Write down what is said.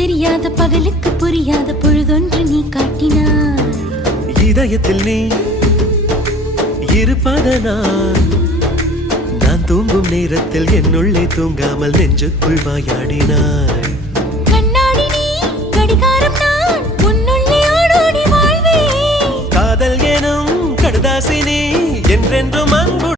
தெரியாத பகலுக்கு புரியாத பொழுதொன்று நீ காட்டினாய். இதயத்தில் நீ இருப்பதனால் நான் தூங்கும் நேரத்தில் என்னுள்ளே தூங்காமல் நெஞ்சுக்குள் வாயாடினாய். கண்ணாடி நீ கடிகாரம் நான் உன்னுள்ளே ஓடோடி வாழ்வே. காதல் எனும் கடுதாசி நீ என்றென்றும் அன்பு